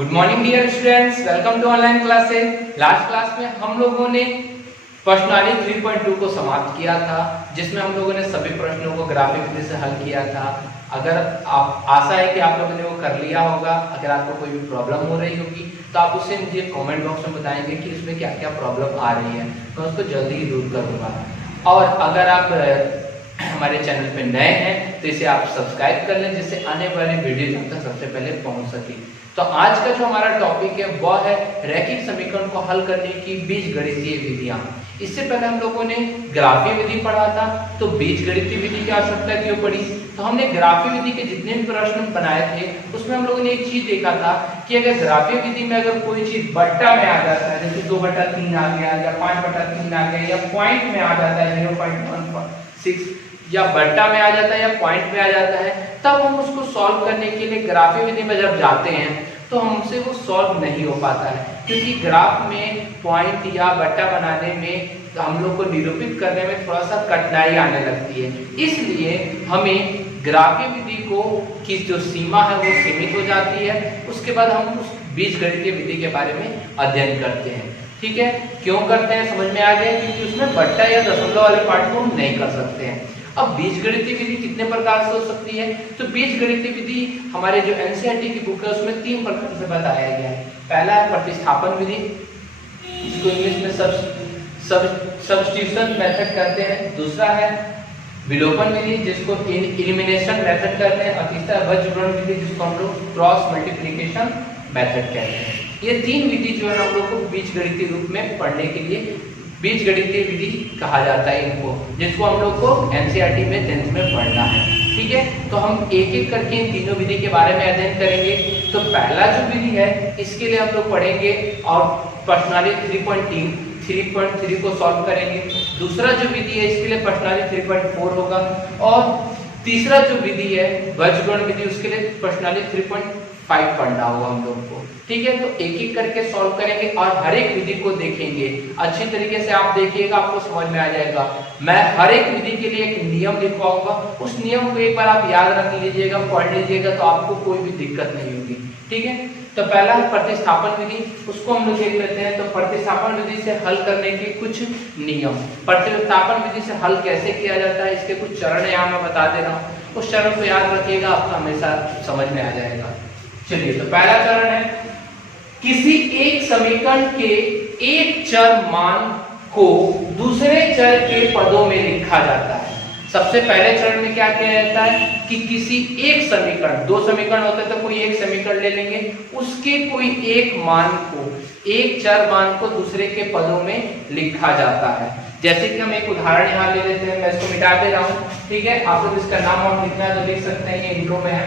Good morning dear students, welcome to online classes. Last class में हम लोगों ने प्रश्नावली 3.2 को समाप्त किया था, जिसमें हम लोगों ने सभी प्रश्नों को ग्राफिक विधि से हल किया था। अगर आप आशा है कि आप लोगों ने वो कर लिया होगा। अगर आपको कोई भी प्रॉब्लम हो रही होगी तो आप उससे मुझे कमेंट बॉक्स में बताएंगे कि इसमें क्या क्या प्रॉब्लम आ रही है, मैं उसको जल्दी ही दूर करूँगा। और अगर आप हमारे चैनल पे नए हैं तो इसे आप सब्सक्राइब कर लें, जिससे आने वाली वीडियो तक सबसे पहले पहुंच सके। तो आज का जो हमारा टॉपिक है वह है रैखिक समीकरण को हल करने की बीजगणितीय विधियां। इससे पहले हम लोगों ने ग्राफीय विधि पढ़ा था, तो बीजगणितीय विधि की आवश्यकता क्यों पड़ी। तो हमने ग्राफीय विधि के जितने भी प्रश्न बनाए थे उसमें हम लोगों ने एक चीज देखा था कि अगर ग्राफीय विधि में अगर कोई चीज बट्टा में आ जाता है, जैसे 2/3 आ गया या 5/3 आ गया, या पॉइंट में आ जाता है 0.16, या बट्टा में आ जाता है या पॉइंट में आ जाता है, तब हम उसको सॉल्व करने के लिए ग्राफीय विधि में जब जाते हैं तो हमसे वो सॉल्व नहीं हो पाता है, क्योंकि ग्राफ में पॉइंट या बट्टा बनाने में हम लोग को निरूपित करने में थोड़ा सा कठिनाई आने लगती है। इसलिए हमें ग्राफीय विधि को की जो सीमा है वो सीमित हो जाती है। उसके बाद हम उस बीजगणितीय विधि के बारे में अध्ययन करते हैं। ठीक है, क्यों करते हैं समझ में आ गया, क्योंकि उसमें बट्टा या दशमलव वाले पार्ट को हम नहीं कर सकते हैं। अब बीजगणितीय विधि कितने प्रकार से हो सकती है, तो बीजगणितीय विधि हमारे जो एनसीईआरटी की बुक है उसमें 3 प्रकार से बताया गया है। पहला है प्रतिस्थापन विधि, जिसको इंग्लिश में सब्स्टिट्यूशन मेथड कहते हैं। दूसरा है विलोपन विधि, जिसको एलिमिनेशन मेथड कहते हैं। और तीसरा बज्रगुणन विधि, जिसको हम लोग क्रॉस मल्टीप्लिकेशन मेथड कहते हैं। ये 3 विधि जो है हम लोग को बीजगणितीय रूप में पढ़ने के लिए बीजगणितीय विधि कहा जाता है इनको, जिसको हम लोग को एनसीईआरटी में 10th में पढ़ना है। ठीक है, तो हम एक एक करके इन तीनों विधि के बारे में अध्ययन करेंगे। तो पहला जो विधि है इसके लिए हम लोग पढ़ेंगे और प्रश्नावली 3.3 को सॉल्व करेंगे। दूसरा जो विधि है इसके लिए प्रश्नावली 3.4 होगा, और तीसरा जो विधि है बज्रगुणन विधि, उसके लिए प्रश्नावली 3.5 पढ़ना होगा हम लोग को। ठीक है, तो एक एक करके सॉल्व करेंगे और हर एक विधि को देखेंगे। अच्छी तरीके से आप देखिएगा, आपको समझ में आ जाएगा। मैं हर एक विधि के लिए एक नियम लिखवाऊंगा, उस नियम को एक बार आप याद रख लीजिएगा, पढ़ लीजिएगा, तो आपको कोई भी दिक्कत नहीं होगी। ठीक है, तो पहला है प्रतिस्थापन विधि, उसको हम लोग देख लेते हैं। तो प्रतिस्थापन विधि से हल करने के कुछ नियम। प्रतिस्थापन विधि से हल कैसे किया जाता है, इसके कुछ चरण यहाँ मैं बता दे रहा हूँ, उस चरण को याद रखिएगा, आपको हमेशा समझ में आ जाएगा। चलिए, तो पहला चरण है किसी एक समीकरण के एक चर मान को दूसरे चर के पदों में लिखा जाता है। सबसे पहले चरण में क्या किया जाता है कि किसी एक समीकरण, 2 समीकरण होते हैं तो कोई एक समीकरण ले लेंगे, उसके कोई एक मान को, एक चर मान को दूसरे के पदों में लिखा जाता है। जैसे कि हम एक उदाहरण यहाँ ले लेते हैं, मैं इसको मिटा दे रहा हूँ। ठीक है, आप लोग इसका नाम और लिखना है तो लिख सकते हैं, ये इंट्रो में है।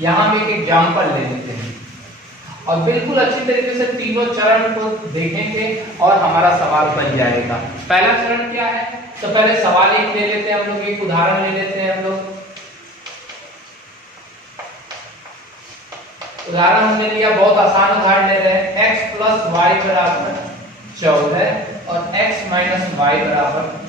यहाँ हम एक एग्जाम्पल ले लेते हैं और बिल्कुल अच्छी तरीके से तीनों चरण को देखेंगे और हमारा सवाल बन जाएगा। पहला चरण क्या है, तो पहले सवाल एक ले लेते हैं हम लोग, एक उदाहरण ले लेते हैं हम लोग। उदाहरण हमने लिया, बहुत आसान उदाहरण ले रहे हैं, x + y = 14 और x - y =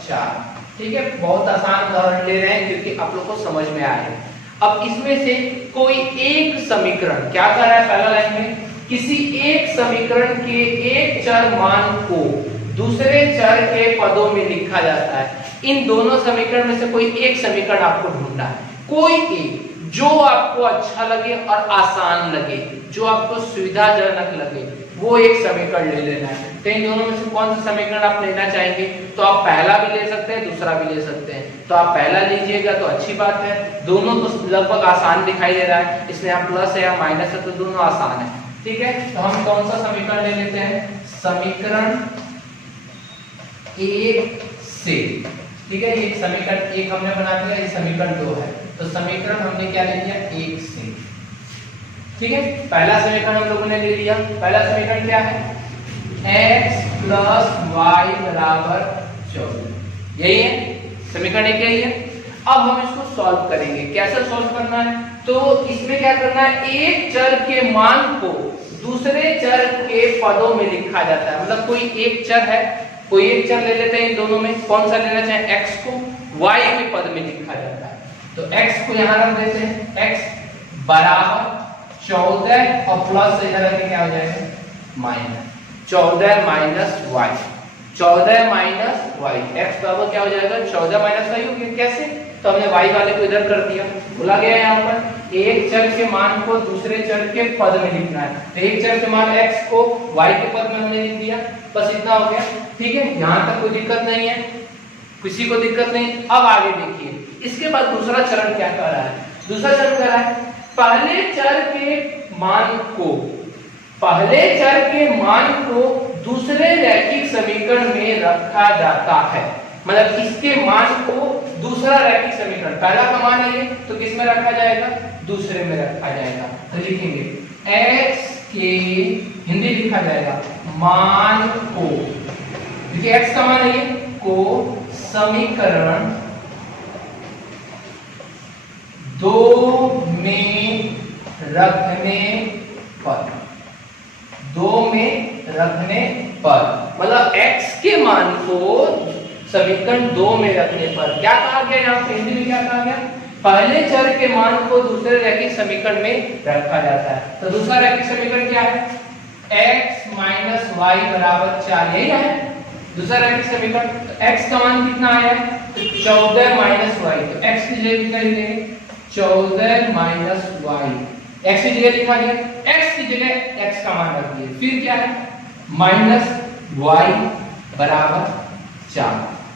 4। ठीक है, बहुत आसान उदाहरण ले रहे हैं क्योंकि आप लोग को समझ में आए। अब इसमें से कोई एक समीकरण क्या कर रहा है, पहला लाइन में किसी एक समीकरण के एक चर मान को दूसरे चर के पदों में लिखा जाता है। इन दोनों समीकरण में से कोई एक समीकरण आपको ढूंढना है, कोई एक जो आपको अच्छा लगे और आसान लगे, जो आपको सुविधाजनक लगे, वो एक समीकरण ले लेना है। तो इन दोनों में से कौन सा समीकरण आप लेना चाहेंगे, तो आप पहला भी ले सकते हैं, दूसरा भी ले सकते हैं। तो आप पहला लीजिएगा तो अच्छी बात है, दोनों तो लगभग आसान दिखाई दे रहा है, इसमें यहाँ प्लस है या माइनस है तो दोनों आसान है। ठीक है, तो हम कौन सा समीकरण ले लेते हैं, समीकरण 1 से। ठीक है, ये समीकरण 1 हमने बना दिया, ये समीकरण 2 है, तो समीकरण हमने क्या ले लिया, 1 से। ठीक है, पहला समीकरण हम लोगों ने ले लिया। पहला समीकरण क्या है, x + y = 14, यही है समीकरण 1, यही है। अब हम इसको सॉल्व करेंगे। कैसे सॉल्व करना है, तो इसमें क्या करना है, एक चर के मान को दूसरे चर के पदों में लिखा जाता है। मतलब कोई एक चर है, कोई एक चर ले लेते हैं, इन दोनों में कौन सा लेना चाहे, x को y के पद में लिखा जाता है। तो x को यहाँ रख देते हैं, x = 14 और प्लस इधर आके क्या हो जाएगा minus 14 minus Y 14 minus Y X बराबर क्या हो जाएगा 14 माइनस वाई हो गया। कैसे? तो हमने y वाले को इधर कर दिया, बोला गया है यहाँ पर एक चर के मान को दूसरे चर के पद में लिखना है, तो एक चर के मान x को y के पद में हमने लिख दिया, बस इतना हो गया। ठीक है, यहाँ तक कोई दिक्कत नहीं है, किसी को दिक्कत नहीं। अब आगे देखिए, इसके बाद दूसरा चरण क्या कर रहा है? दूसरा चरण कर रहा है पहले चर के मान को दूसरे रैखिक समीकरण में रखा जाता है। मतलब इसके मान को दूसरा रैखिक समीकरण, पहला का मान है ये, तो किस में रखा जाएगा? दूसरे में रखा जाएगा। तो लिखेंगे x के हिंदी लिखा जाएगा मान को, देखिए x का मान है ये, को समीकरण 2 में रखने पर, मतलब x के मान को समीकरण 2 में रखने पर क्या कहा गया? यहाँ पे हिंदी में क्या कहा गया? पहले चर के मान को दूसरे रैखिक समीकरण में रखा जाता है। तो दूसरा रैखिक समीकरण क्या है? x माइनस वाई बराबर 4, यही है दूसरा रैखिक समीकरण। तो x का मान कितना आया है? तो 14 माइनस वाई, तो x की जगह कितना लिखेंगे? 14 माइनस वाई, x की जगह लिखा गया, x की जगह x का मान रख दिए, फिर क्या है? माइनस वाई बराबर 4।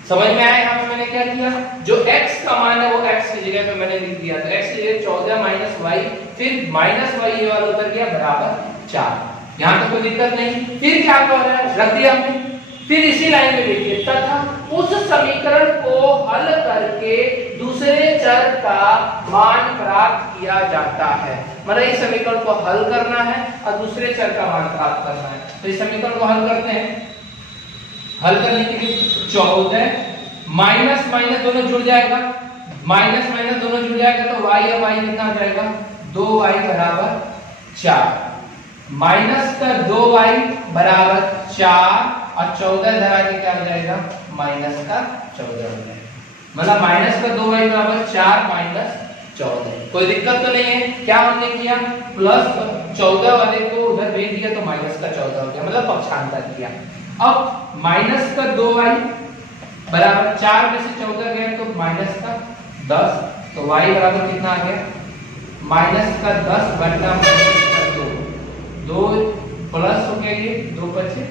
समझ में आया? यहाँ पे मैंने क्या किया? जो x का मान है वो x की जगह पे मैंने लिख दिया, तो x की जगह 14 माइनस वाई, फिर माइनस वाई ये वाला उतर गया बराबर 4। यहाँ तो कोई दिक्कत नहीं। फिर क्या कर रहा है? रख दिया हमने। फिर इसी लाइन में देखिए, तथा उस समीकरण को हल करके दूसरे चर का मान प्राप्त किया जाता है। मतलब इस समीकरण को हल करना है और दूसरे चर का मान प्राप्त करना है। तो इस समीकरण को हल करते हैं। हल करने के लिए 14 माइनस माइनस दोनों जुड़ जाएगा, माइनस माइनस दोनों जुड़ जाएगा, तो y और y कितना हो जाएगा? 2y बराबर 4, माइनस का 2y बराबर 4 और 14 धरा के क्या हो जाएगा? माइनस का 14 हो जाएगा। मतलब माइनस का 2y बराबर 4 माइनस 14। कोई दिक्कत तो नहीं है? क्या हमने किया? प्लस 14 वाले को उधर भेज दिया तो माइनस का 14 हो गया, मतलब पक्षांतर किया। अब माइनस का 2y बराबर 4 में से 14 गया तो माइनस का 10, तो y बराबर कितना आ गया? माइनस का 10 बटा माइनस का 2 प्लस हो गया, ये 2 बचे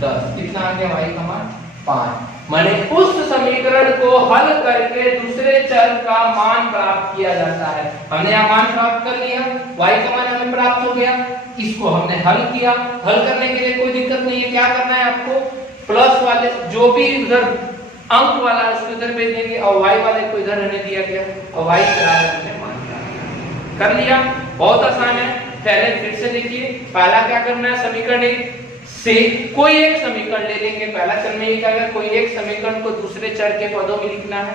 10, कितना आ गया? y का मान 5। माने उस समीकरण को हल करके दूसरे चर का मान प्राप्त किया जाता है। हमने यहाँ मान प्राप्त कर लिया, y का मान हमें प्राप्त हो गया, इसको हमने हल किया। हल करने के लिए कोई दिक्कत नहीं है, क्या करना है आपको? प्लस वाले जो भी उधर अंक वाला है उसको इधर भेज देंगे और y वाले को इधर रहने दिया गया और y हमने मान कर लिया। बहुत आसान है। पहले फिर से देखिए, पहला क्या करना है? समीकरण से कोई एक समीकरण ले लेंगे। पहला चरण में ये क्या है? कोई एक समीकरण को दूसरे चर के पदों में लिखना है,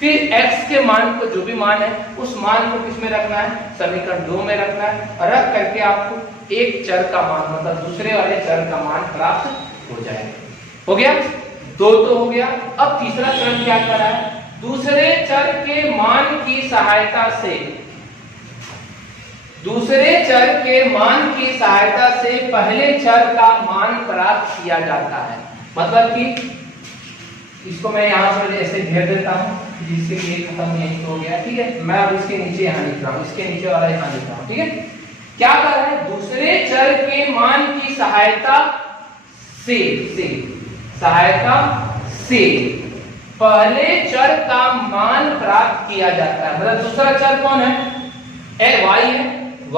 फिर x के मान को, जो भी मान है उस मान को किस में रखना है? समीकरण 2 में रखना है, और रख करके आपको एक चर का मान, मतलब दूसरे वाले चर का मान प्राप्त हो जाएगा। हो गया? 2 तो हो गया। अब तीसरा चरण क्या कर रहा है? दूसरे चर के मान की सहायता से पहले चर का मान प्राप्त किया जाता है। मतलब कि इसको मैं यहाँ पर ऐसे घेर देता हूँ जिससे कि ये खत्म नहीं हो गया। ठीक है, मैं अब इसके नीचे यहाँ लिख रहा हूँ, इसके नीचे वाला यहाँ लिख रहा हूँ। ठीक है, क्या कर रहा है? दूसरे चर के मान की सहायता से पहले चर का मान प्राप्त किया जाता है। मतलब दूसरा चर कौन है? y है। y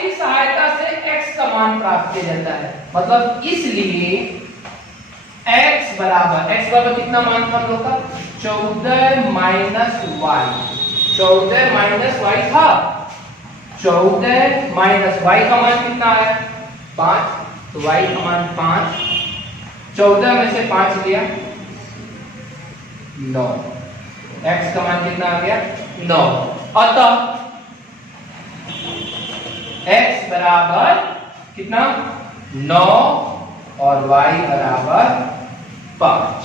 की सहायता से x का मान प्राप्त किया जाता है। मतलब इसलिए x बराबर कितना मान था हम लोग का? 14 माइनस वाई, 14 माइनस वाई था, 14 माइनस वाई का मान कितना है? 5, तो y का मान 5, 14 में से 5 लिया 9, x का मान कितना आ गया? 9। अतः x बराबर कितना? 9 और y बराबर 5।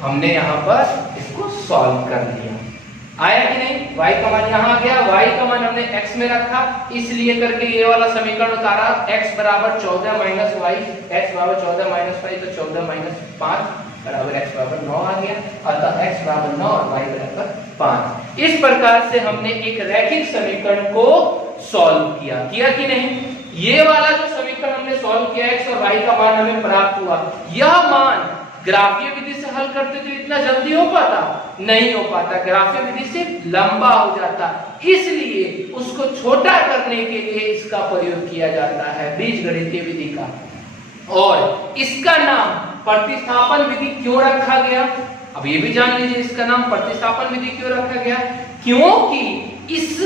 हमने यहां पर इसको सॉल्व कर लिया। आया कि नहीं? y का मान यहाँ आ गया, y का मान हमने x में रखा, इसलिए करके ये वाला समीकरण उतारा, x बराबर 14 माइनस y, x बराबर 14 माइनस y, तो 14 माइनस 5 बराबर x बराबर 9 आ गया। अतः x बराबर 9 और y बराबर 5। इस प्रकार से हमने एक रैखिक समीकरण को सॉल्व किया कि नहीं? ये वाला जो समीकरण हमने सॉल्व किया, x और y का मान हमें प्राप्त हुआ, यह मान ग्राफीय विधि से हल करते तो इतना जल्दी हो पाता? नहीं हो पाता, ग्राफीय विधि से लंबा हो जाता, इसलिए उसको छोटा करने के लिए इसका प्रयोग किया जाता है बीजगणितीय विधि का। और इसका नाम प्रतिस्थापन विधि क्यों रखा गया? अब ये भी जान लीजिए इसका नाम प्रतिस्थापन विधि क्यों रखा गया, क्योंकि इस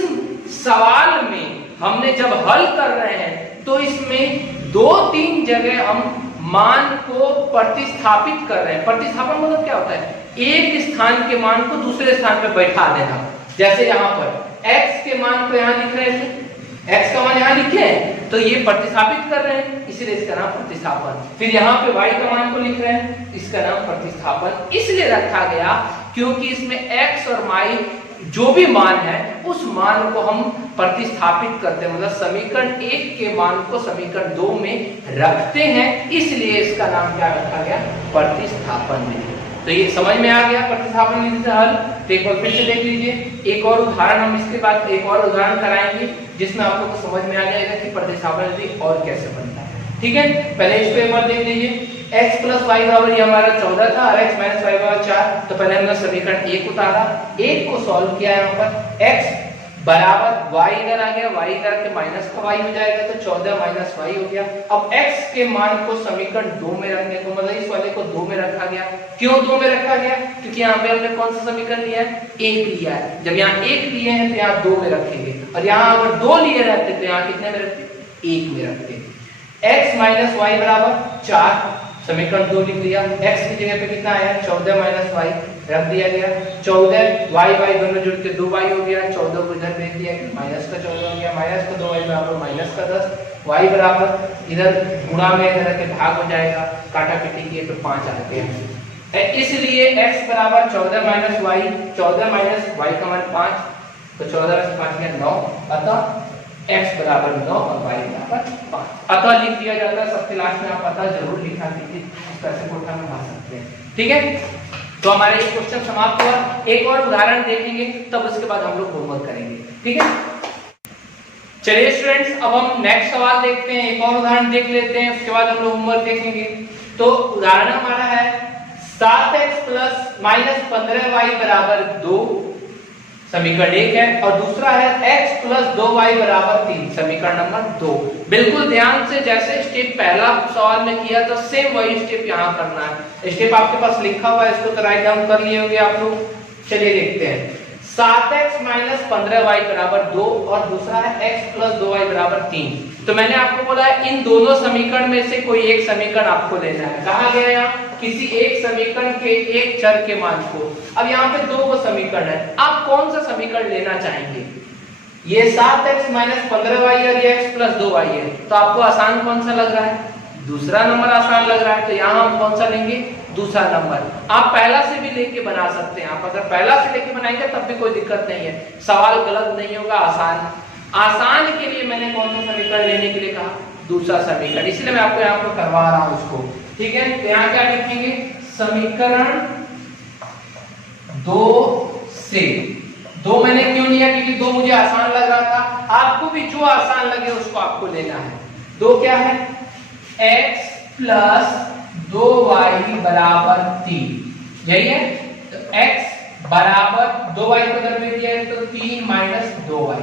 सवाल में हमने जब हल कर रहे हैं तो इसमें 2-3 जगह हम मान को प्रतिस्थापित कर रहे हैं। प्रतिस्थापन मतलब क्या होता है? एक स्थान के मान को दूसरे स्थान पे बैठा देना। जैसे यहाँ पर x के मान को यहाँ लिख रहे थे, x का मान यहाँ लिखे हैं, तो ये प्रतिस्थापित कर रहे हैं, इसलिए इसका नाम प्रतिस्थापन। फिर यहाँ पे y का मान को लिख रहे हैं, इसका नाम प्रतिस्थापन इसलिए रखा गया क्योंकि इसमें x और y जो भी मान है उस मान को हम प्रतिस्थापित करते हैं, मतलब समीकरण 1 के मान को समीकरण 2 में रखते हैं, इसलिए इसका नाम क्या रखा गया? प्रतिस्थापन विधि। तो ये समझ में आ गया प्रतिस्थापन विधि से हल। तो एक बार फिर से देख लीजिए, एक और उदाहरण हम इसके बाद एक और उदाहरण कराएंगे जिसमें आप लोग को समझ में आ जाएगा कि प्रतिस्थापन विधि और कैसे बनता है। ठीक है, पहले इसको एक बार देख लीजिए। x प्लस वाई बराबर ये हमारा 14 था और x माइनस वाई बराबर 4, तो पहले हमने समीकरण 1 उतारा, 1 को सॉल्व किया यहाँ पर, x बराबर y इधर आ गया, y इधर के माइनस का y हो जाएगा, तो 14 माइनस y हो गया। अब x के मान को समीकरण 2 में रखने को, मतलब इस वाले को 2 में रखा गया। क्यों 2 में रखा गया? क्योंकि यहाँ पे हमने कौन सा समीकरण लिया है? 1 लिया है। जब यहाँ 1 लिए हैं तो यहाँ 2 में रखेंगे, और यहाँ अगर 2 लिए रहते तो यहाँ कितने में रखते? 1 में रखते। x माइनस वाई बराबर 4, समीकरण 2 लिख लिया, x की जगह पे कितना आया? 14 माइनस वाई रख दिया गया, 14 y दोनों जुड़ के 2y हो गया, 14 को इधर भेज दिया, माइनस का 14 हो गया, माइनस का 2y बराबर माइनस का 10, y बराबर इधर गुणा में इधर के भाग हो जाएगा, काटा पीटी किए तो 5 आ गया। इसलिए x बराबर 14 माइनस वाई, 14 माइनस वाई का मान 5, तो 14 से 5 गया 9, अतः x बराबर 9 और y बराबर 5। अतः लिख दिया जाता है, सबके लास्ट में आप अतः जरूर लिखा कीजिए, इस तरह से कोठा में भर सकते हैं। ठीक है, तो हमारा ये क्वेश्चन समाप्त हुआ। एक और उदाहरण देखेंगे, तब उसके बाद हम लोग होमवर्क करेंगे। ठीक है, चलिए स्टूडेंट्स, अब हम नेक्स्ट सवाल देखते हैं, एक और उदाहरण देख लेते हैं, उसके बाद हम लोग होमवर्क देखेंगे। तो उदाहरण हमारा है 7x प्लस माइनस 15y बराबर 2, समीकरण 1 है, और दूसरा है x प्लस 2y बराबर 3, समीकरण नंबर 2। बिल्कुल ध्यान से जैसे स्टेप पहला सवाल में किया था सेम वही स्टेप यहाँ करना है। स्टेप आपके पास लिखा हुआ है, इसको तो राइट डाउन कर लिए होंगे आप लोग। चलिए देखते हैं, 7x माइनस 15y बराबर 2 और दूसरा है x प्लस 2y बराबर 3। तो मैंने आपको बोला है इन दोनों समीकरण में से कोई एक समीकरण आपको लेना है। कहा गया यहाँ किसी एक समीकरण के एक चर के मान को। अब यहाँ पे 2 को समीकरण है, आप कौन सा समीकरण लेना चाहेंगे? ये 7x माइनस 15y और ये x प्लस 2y है, तो आपको आसान कौन सा लग रहा है? दूसरा नंबर आसान लग रहा है, तो यहाँ हम कौन सा लेंगे? दूसरा नंबर। आप पहला से भी लेके बना सकते हैं, आप अगर पहला से लेके बनाएंगे तब भी कोई दिक्कत नहीं है, सवाल गलत नहीं होगा। आसान के लिए मैंने कौन सा समीकरण लेने के लिए कहा? दूसरा समीकरण, इसलिए मैं आपको यहाँ पर करवा रहा हूँ उसको। ठीक है, तो यहाँ क्या लिखेंगे? समीकरण 2 से 2 मैंने क्यों लिया? क्योंकि 2 मुझे आसान लग रहा था, आपको भी जो आसान लगे उसको आपको लेना है। 2 क्या है? x प्लस 2y बराबर 3, यही है। तो x बराबर 2y को इधर भेज दिया है, तो 3 माइनस 2y।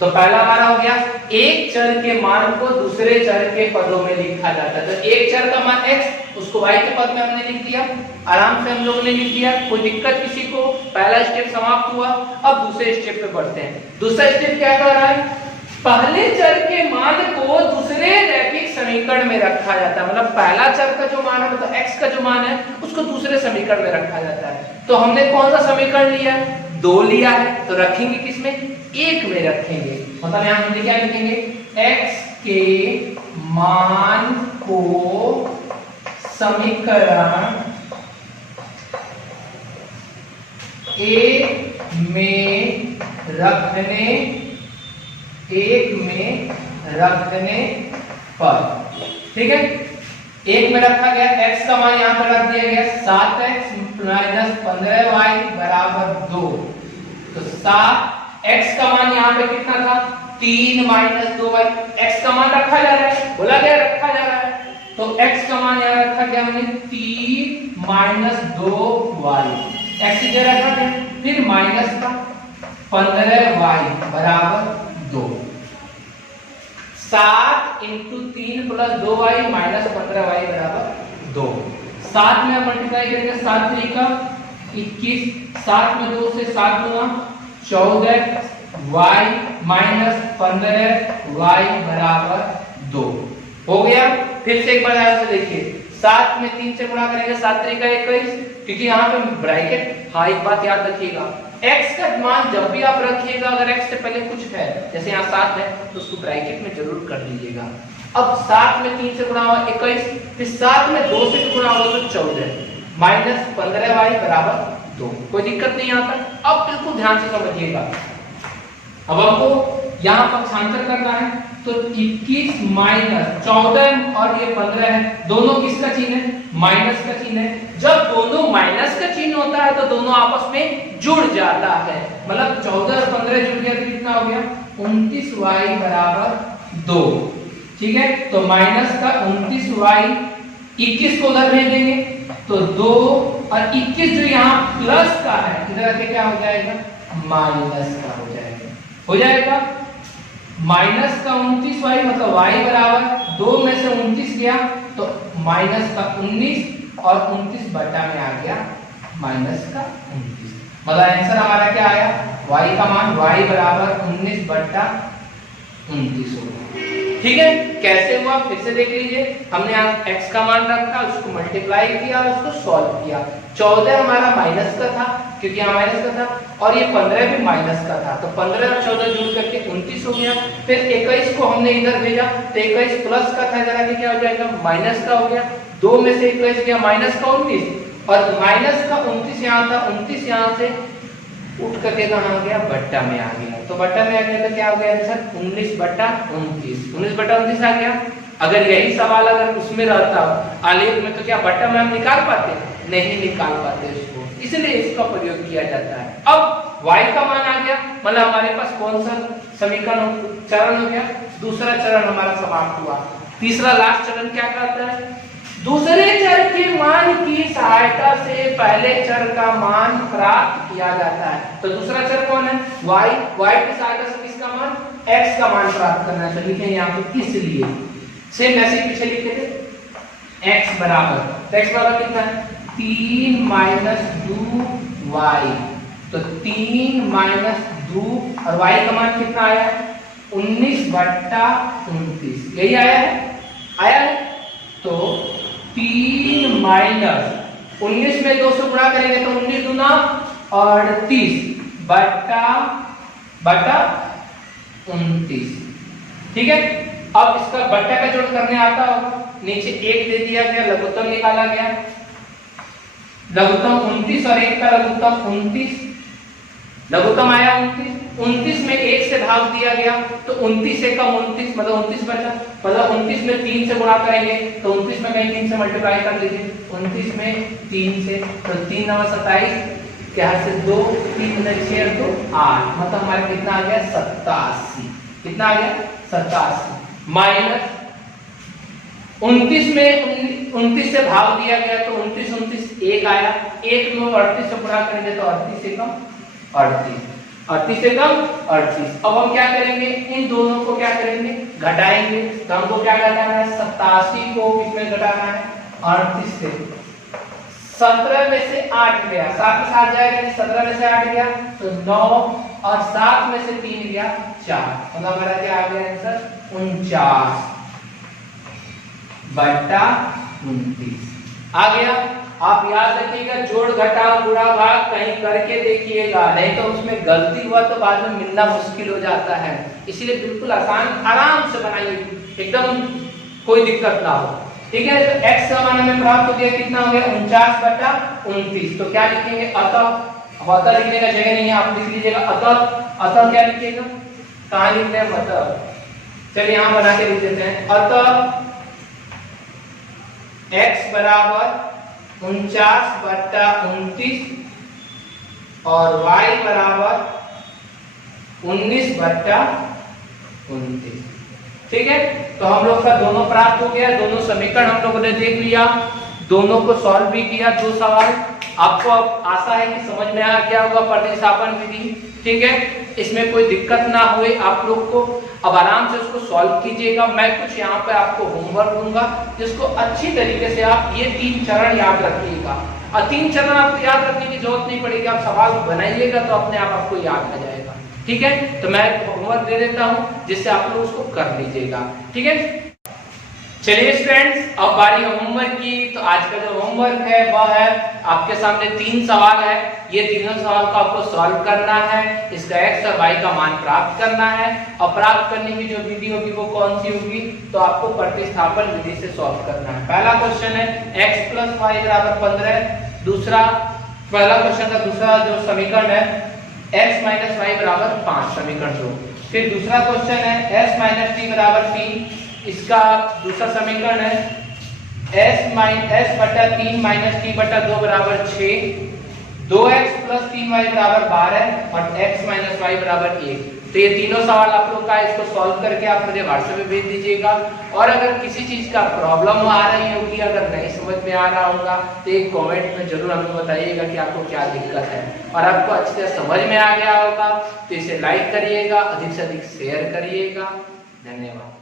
तो पहला हमारा हो गया, एक चर के मान को दूसरे चर के पदों में लिखा जाता है। तो एक चर का मान x, उसको y के पद में हमने लिख दिया, आराम से हम लोगों ने लिख दिया, कोई दिक्कत किसी को? पहला स्टेप समाप्त हुआ। अब दूसरे स्टेप पे बढ़ते हैं। दूसरा स्टेप क्या कर रहा है? पहले चर के मान को दूसरे रैखिक समीकरण में रखा जाता है, मतलब पहला चर का जो मान है, मतलब x का जो मान है, उसको दूसरे समीकरण में रखा जाता है। तो हमने कौन सा समीकरण लिया? 2 लिया है, तो रखेंगे किसमें? 1 में रखेंगे। मतलब यहाँ हम क्या लिखेंगे? x के मान को समीकरण 1 में रखने पर, ठीक है, एक में रखा गया, x का मान यहाँ पर रख दिया गया 7x माइनस 15y बराबर 2। तो 7x का मान यहाँ पे कितना था 3 माइनस 2y, x का मान रखा जा रहा है, बोला गया रखा जा रहा है, तो x का मान यहाँ रखा गया हमने 3 माइनस 2y, x की जगह रखा गया, फिर माइनस का 15y बराबर 2। 7 into 3 plus 2y minus 15y बराबर 2। 7 में मल्टीप्लाई करेंगे 7 3 का 21, 7 में 2 से 7 गुना 14 y माइनस 15y बराबर 2 हो गया। फिर से एक बार ध्यान से देखिए, 7 में 3 से गुणा करेंगे 7 3 का 21, क्योंकि यहाँ पे ब्रैकेट, हाँ एक बात याद रखिएगा, x का मान जब भी आप रखिएगा अगर x से पहले कुछ है, जैसे यहाँ 7 है तो उसको ब्रैकेट में जरूर कर दीजिएगा। अब 7 में 3 से गुणा हुआ 21, फिर 7 में 2 से गुणा हुआ तो 14 माइनस 15y बराबर 2। कोई दिक्कत नहीं यहाँ पर। अब बिल्कुल ध्यान से समझिएगा, अब हमको यहाँ पक्षांतर करना है, तो 21 माइनस 14 और ये 15 है, दोनों किसका चिन्ह है, माइनस का चिन्ह है। जब दोनों माइनस का चिन्ह होता है तो दोनों आपस में जुड़ जाता है, मतलब 14 और 15 जुड़ गया तो कितना हो गया 29y बराबर 2, ठीक है। तो माइनस का 29y, 21 को उधर भेज देंगे तो 2 और 21 जो यहाँ प्लस का है इधर आके क्या हो जाएगा माइनस का हो जाएगा माइनस का 29y, मतलब y बराबर 2 में से 29 गया तो माइनस का 19 और 29 बटा में आ गया माइनस का 29, मतलब आंसर हमारा क्या आया y का मान y बराबर 19 बटा 29 होगा। ठीक है, कैसे हुआ फिर से देख लीजिए, हमने यहाँ x का मान रखा, उसको मल्टीप्लाई किया, उसको सॉल्व किया। 14 हमारा माइनस का था क्योंकि यहाँ माइनस का था, और ये 15 भी माइनस का था, तो 15 और 14 जुड़ करके 29 हो गया। फिर 21 को हमने इधर भेजा तो 21 प्लस का था, इधर आके क्या हो जाएगा माइनस का हो गया। 2 में से 21 गया माइनस का 19, और माइनस का 29 यहाँ था, 29 यहाँ से उठ करके कहाँ गया बट्टा में आ गया, तो बट्टा में आ गया तो क्या हो गया आंसर 19 बटा 29, 19 बटा 29 आ गया। अगर यही सवाल अगर उसमें रहता आलेख में तो क्या बट्टा में हम निकाल पाते, नहीं निकाल पाते उसको, इसलिए इसका प्रयोग किया जाता है। अब y का मान आ गया, मतलब हमारे पास कौन सा समीकरण चरण हो गया, दूसरा चरण हमारा समाप्त हुआ। तीसरा लास्ट चरण क्या कहता है, दूसरे चर के मान की सहायता से पहले चर का मान प्राप्त किया जाता है। तो दूसरा चर कौन है y, y की सहायता से किसका मान x का मान प्राप्त करना है, तो लिखे यहाँ पे इसलिए सेम ऐसे पीछे लिखे थे x बराबर, तो x बराबर कितना है 3 माइनस 2y, तो 3 माइनस 2 और y का मान कितना आया 19 बट्टा 29, यही आया है। तो 3 माइनस 19 में 2 से गुणा करेंगे तो 19 दूना 38 बटा 29, ठीक है। अब इसका बट्टा का जोड़ करने आता होगा, नीचे 1 दे दिया गया, लघुत्तम निकाला गया, लघुत्तम 29 और 1 का लघुत्तम 29, लघुत्तम आया 29, 29 में 1 से भाग दिया गया तो 29 से कम 29, मतलब 29 बचा, मतलब 29 में 3 से गुणा करेंगे तो 29 में कहीं 3 से मल्टीप्लाई कर लीजिए, 29 में 3 से तो 3 9 27 क्या से 2 3 6 2 8, मतलब हमारे कितना आ गया 87, कितना आ गया 87 माइनस 29 में 29 से भाग दिया गया तो 29 29 1 आया, 1 में 38 से गुणा करेंगे तो 38 से कम 38 से कम 38। अब हम क्या करेंगे, इन दोनों को क्या करेंगे घटाएंगे, तो हमको क्या घटाना है 87 को किसमें घटाना है 38 से, 17 में से 8 गया, 7 में 7 जाएगा, 17 में से 8 गया तो 9 और 7 में से 3 गया 4, मतलब हमारा क्या आ गया आंसर 49 बट्टा 29 आ गया। आप याद रखिएगा जोड़ घटाव गुणा भाग कहीं करके देखिएगा, नहीं तो उसमें गलती हुआ तो बाद में मिलना मुश्किल हो जाता है, इसीलिए बिल्कुल आसान आराम से बनाइए, एकदम कोई दिक्कत ना हो, ठीक है। तो x का मान हमें प्राप्त हो गया, कितना हो गया 49 बटा 29, तो क्या लिखेंगे अतः अब अतः लिखने का जगह नहीं है, आप लिख लीजिएगा अतः। अतः क्या लिखिएगा, कहाँ लिखते हैं अतः, चलिए यहां बना के लिख देते हैं। अतः x बराबर 49/29 और y बराबर 19/29। ठीक है, तो हम लोग का दोनों प्राप्त हो गया, दोनों समीकरण हम लोगों ने देख लिया, दोनों को सॉल्व भी किया, दो सवाल। आपको अब आशा है कि समझ में आ गया होगा प्रतिस्थापन विधि। ठीक है, इसमें कोई दिक्कत ना हुए आप लोग को, अब आराम से उसको सॉल्व कीजिएगा। मैं कुछ यहाँ पे आपको होमवर्क दूंगा जिसको अच्छी तरीके से आप ये 3 चरण याद रखिएगा। और 3 चरण आपको याद रखने की जरूरत नहीं पड़ेगी, आप सवाल बनाइएगा तो अपने आप आपको याद आ जाएगा। ठीक है, तो मैं होमवर्क दे देता हूँ जिससे आप लोग उसको कर लीजिएगा। ठीक है, चलिए फ्रेंड्स, अब बारी होमवर्क की। तो आज का जो होमवर्क है वह है आपके सामने 3 सवाल है, ये तीनों सवाल को आपको सॉल्व करना है, इसका x और y का मान प्राप्त करना है। और प्राप्त करने की जो विधि होगी वो कौन सी होगी, तो आपको प्रतिस्थापन विधि से सॉल्व करना है। पहला क्वेश्चन है x + y = 15। दूसरा, पहला क्वेश्चन का दूसरा जो समीकरण है x - y = 5, समीकरण 2। फिर दूसरा क्वेश्चन है s - t = 3, इसका दूसरा समीकरण है s/3 - t - t/2 = 6, 2x + 3y = 12 और x - y = 1। तो ये तीनों सवाल आप लोग का, इसको सॉल्व करके आप मुझे व्हाट्सएप पे भेज दीजिएगा। और अगर किसी चीज का प्रॉब्लम आ रही होगी, अगर नहीं समझ में आ रहा होगा तो एक कमेंट में जरूर हमको बताइएगा कि आपको क्या दिक्कत है। और आपको अच्छी तरह समझ में आ गया होगा तो इसे लाइक करिएगा, अधिक से अधिक शेयर करिएगा। धन्यवाद।